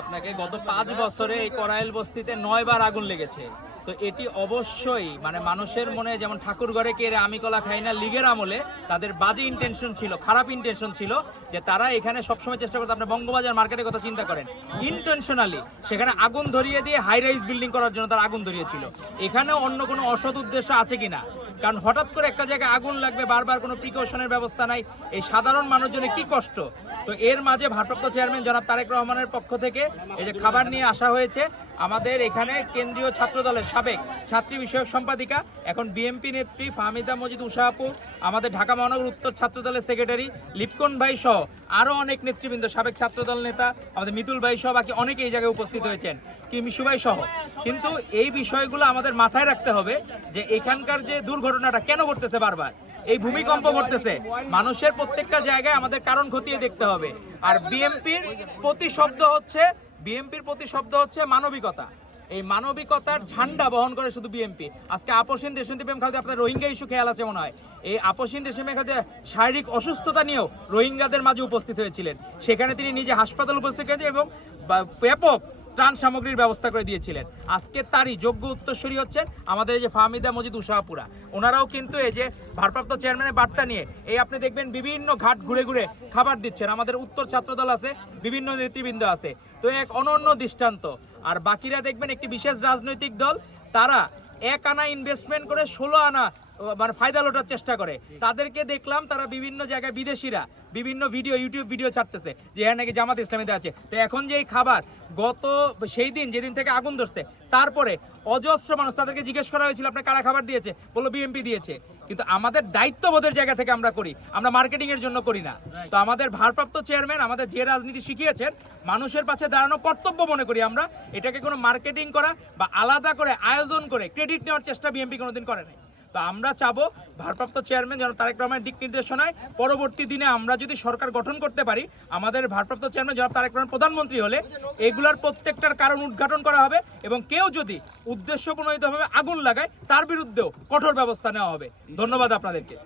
আপনাকে গত পাঁচ বছরে এই করাইল বস্তিতে নয় বার আগুন লেগেছে। তো এটি অবশ্যই মানে মানুষের মনে যেমন ঠাকুর ঘরে কে রে আমি কলা খাই না, লিগের আমলে তাদের বাজে ইন্টেনশন ছিল, খারাপ ইন্টেনশন ছিল যে তারা এখানে সবসময় চেষ্টা করতে আপনি বঙ্গবাজার মার্কেটের কথা চিন্তা করেন। ইন্টেনশনালি সেখানে আগুন ধরিয়ে দিয়ে হাই রাইজ বিল্ডিং করার জন্য তারা আগুন ধরিয়েছিল। এখানেও অন্য কোনো অসৎ উদ্দেশ্য আছে কিনা? কারণ হঠাৎ করে একটা জায়গায় আগুন লাগবে, বারবার কোনো প্রিকশনের ব্যবস্থা নাই। এই সাধারণ মানুষজনের কি কষ্ট? তো এর মাঝে ভারপ্রাপ্ত চেয়ারম্যান জনাব তারেক রহমানের পক্ষ থেকে এই যে খাবার নিয়ে আসা হয়েছে, আমাদের এখানে কেন্দ্রীয় ছাত্র দলের সাবেক ছাত্রী বিষয়ক সম্পাদিকা, এখন বিএমপি নেত্রী ফাহমিদা মজিদ উষা আপু আমাদের ঢাকা মহানগর উত্তর ছাত্র দলের সেক্রেটারি লিপকন ভাই সহ আরও অনেক নেতৃবৃন্দ, সাবেক ছাত্রদল নেতা, আমাদের মিতুল ভাই সহ বাকি অনেকে এই জায়গায় উপস্থিত হয়েছেন কি মিশু ভাই সহ। কিন্তু এই বিষয়গুলো আমাদের মাথায় রাখতে হবে যে এখানকার যে দুর্ঘটনাটা কেন ঘটতেছে বারবার? এই ভূমিকম্প ঘটতেছে। মানুষের প্রত্যেকটা জায়গায় আমাদের কারণ খতিয়ে দেখতে হবে। আর বিএমপির প্রতি শব্দ হচ্ছে, বিএমপির প্রতি শব্দ হচ্ছে মানবিকতা। এই মানবিকতার ঝান্ডা বহন করে শুধু বিএমপি। আজকে আপসীন দেশনীতি প্রেম খালতে আপনার রোহিঙ্গা ইস্যু খেয়াল আছে মনে হয়। এই আপসীন দেশনীতি প্রেম খালতে শারীরিক অসুস্থতা নিয়েও রোহিঙ্গাদের মাঝে উপস্থিত হয়েছিলেন। সেখানে তিনি নিজে হাসপাতাল উপস্থিত হয়েছেন এবং ব্যাপক ত্রাণ সামগ্রীর ব্যবস্থা করে দিয়েছিলেন। আজকে তারই যোগ্য উত্তরসূরি হচ্ছেন আমাদের এই যে ফাহমিদা মজিদ উষাহাপুরা ওনারাও কিন্তু এই যে ভারপ্রাপ্ত চেয়ারম্যানের বার্তা নিয়ে এই আপনি দেখবেন বিভিন্ন ঘাট ঘুরে ঘুরে খাবার দিচ্ছেন। আমাদের উত্তর ছাত্রদল আছে, বিভিন্ন নেতৃবৃন্দ আছে। তো এক অনন্য দৃষ্টান্ত। আর বাকিরা দেখবেন একটি বিশেষ রাজনৈতিক দল, তারা এক আনা ইনভেস্টমেন্ট করে ষোলো আনা মানে ফায়দা লোটার চেষ্টা করে। তাদেরকে দেখলাম তারা বিভিন্ন জায়গায় বিদেশিরা বিভিন্ন ভিডিও ইউটিউব ভিডিও ছাড়তেছে, যে হ্যাঁ নাকি জামাত ইসলামীতে আছে। তো এখন যে এই খাবার, গত সেই দিন, যেদিন থেকে আগুন ধরছে, তারপরে অজস্র মানুষ তাদেরকে জিজ্ঞেস করা হয়েছিল আপনার কারা খাবার দিয়েছে? বলল বিএমপি দিয়েছে। কিন্তু আমাদের দায়িত্ববোধের জায়গা থেকে আমরা করি আমরা মার্কেটিং এর জন্য করি না। তো আমাদের ভারপ্রাপ্ত চেয়ারম্যান আমাদের যে রাজনীতি শিখিয়েছেন মানুষের পাশে দাঁড়ানো কর্তব্য মনে করি আমরা এটাকে কোনো মার্কেটিং করা বা আলাদা করে আয়োজন করে ক্রেডিট নেওয়ার চেষ্টা বিএমপি কোনোদিন করে নাই। তো আমরা চাবো ভারপ্রাপ্ত চেয়ারম্যান যেন তারেক রহমানের দিক নির্দেশনায়। পরবর্তী দিনে আমরা যদি সরকার গঠন করতে পারি, আমাদের ভারপ্রাপ্ত চেয়ারম্যান জনাব তারেক রহমান প্রধানমন্ত্রী হলে এগুলার প্রত্যেকটার কারণ উদ্ঘাটন করা হবে এবং কেউ যদি উদ্দেশ্য প্রণোদিতভাবে আগুন লাগায়, তার বিরুদ্ধেও কঠোর ব্যবস্থা নেওয়া হবে। ধন্যবাদ আপনাদেরকে।